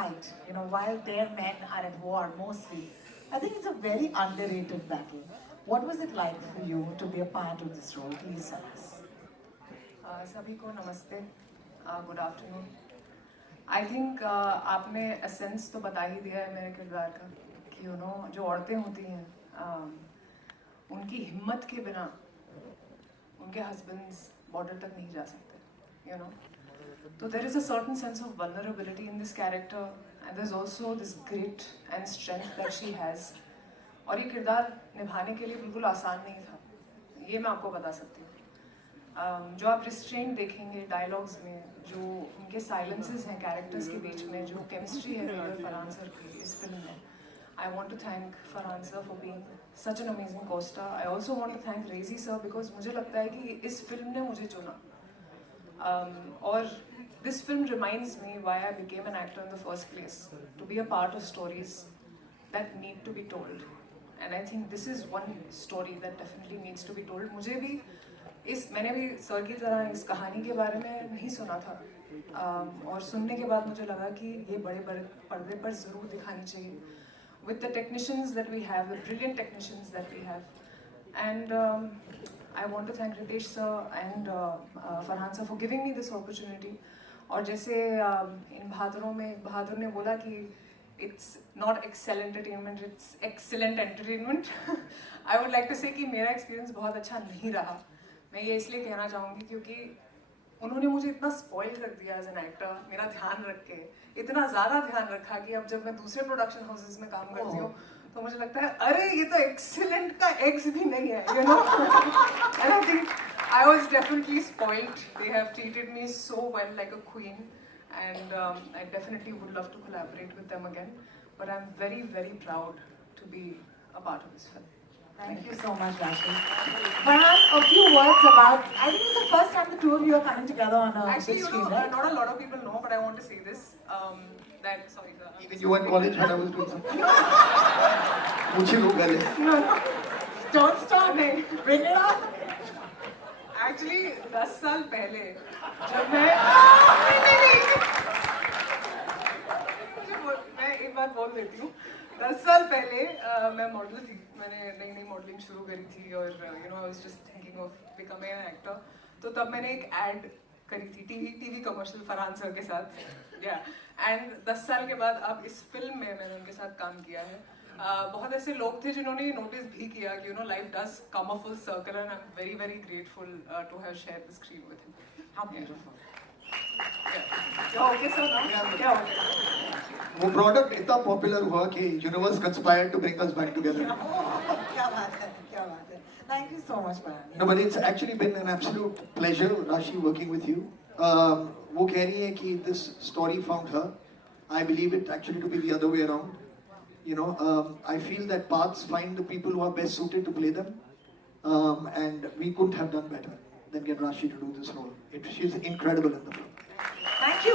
fight, you know, while their men are at war mostly. I think it's a very underrated battle. What was it like for you to be a part of this role? Please tell us. सभी को नमस्ते, good afternoon. I think आपने एसेंस तो बता ही दिया है मेरे किरदार का कि यू नो जो औरतें होती हैं उनकी हिम्मत के बिना उनके हस्बैंड्स बॉर्डर तक नहीं जा सकते, यू नो। तो there is a certain sense of vulnerability in this character and there is also this grit and strength that she has. और ये किरदार निभाने के लिए बिल्कुल आसान नहीं था, ये मैं आपको बता सकती हूँ। जो आप रिस्ट्रेंट देखेंगे डायलॉग्स में, जो उनके साइलेंसेस हैं कैरेक्टर्स के बीच में, जो केमिस्ट्री है मेरी और फरहान सर की इस फिल्म में, I want to thank Farhan sir for being such an amazing costar. I also want to thank Reji sir because मुझे लगता है कि इस फिल्म ने मुझे चुना। और this film reminds me why I became an actor in the first place, to be a part of stories that need to be told, and I think this is one story that definitely needs to be told. मुझे भी मैंने भी सर की तरह इस कहानी के बारे में नहीं सुना था, और सुनने के बाद मुझे लगा कि ये बड़े बड़े पर्दे पर ज़रूर दिखानी चाहिए with the technicians that we have, the brilliant technicians that we have. And I want to thank Ritesh sir and Farhan sir for giving me this opportunity. और जैसे इन बहादुरों में बहादुर ने बोला कि it's not Excel Entertainment, it's excellent entertainment. I would like to say कि मेरा एक्सपीरियंस बहुत अच्छा नहीं रहा। मैं ये इसलिए कहना चाहूँगी क्योंकि उन्होंने मुझे इतना स्पॉइल कर दिया एज एन एक्टर, मेरा ध्यान रख के, इतना ज़्यादा ध्यान रखा कि अब जब मैं दूसरे प्रोडक्शन हाउसेस में काम करती हूँ तो मुझे लगता है अरे ये तो एक्सीलेंट का एक्स भी नहीं है, you know. And I think I was definitely spoiled. They have treated me so well like a queen, and I definitely would love to collaborate with them again, but I'm very very proud to be a part of this film. Thank you so much, Rashi. Farhan, a few words about, I think it's the first time the two of you are coming together on a Actually, big you screen, know, right? not a lot of people know, but I want to say this, that, sorry. Even you were in college when I was doing something. मुझे लोग गले. No, no. Don't stop it. Bring it on. Actually, 10 साल पहले जब मैं मैं एक बात बोल देती हूँ। 10 साल पहले मैं मॉडल थी, मैंने नई नई मॉडलिंग शुरू करी थी और you know I was just thinking of becoming an actor. तो तब मैंने एक एड करी थी, टीवी कमर्शियल फरहान सर के साथ, या एंड 10 साल के बाद अब इस फिल्म में मैंने उनके साथ काम किया है। बहुत ऐसे लोग थे जिन्होंने ये नोटिस भी किया कि you know life does come a full circle, and I am very very grateful to have share the screen with him. How beautiful. क्या हो गया सर ना? क्या हो गया? वो प्रोडक्ट इतना पॉपुलर हुआ कि universe conspired to bring us back together. क्या बात है, क्या बात है. Thank you so much, Farhan. No, but it's actually been an absolute pleasure, Rashi, working with you. वो कह रही है कि this story found her. I believe it actually to be the other way around. You know, I feel that paths find the people who are best suited to play them, and we couldn't have done better than get Rashi to do this role. She's incredible in the film. Thank you.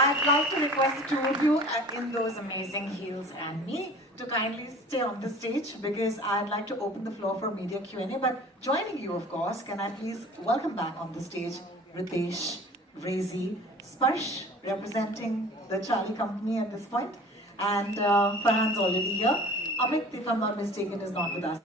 I'd like to request the two of you in those amazing heels and me to kindly stay on the stage because I'd like to open the floor for media Q&A. But joining you, of course, can I please welcome back on the stage Ritesh, Rezi, Sparsh, representing the Charlie Company at this point, and Farhan's already here. Amit, if I'm not mistaken, is not with us.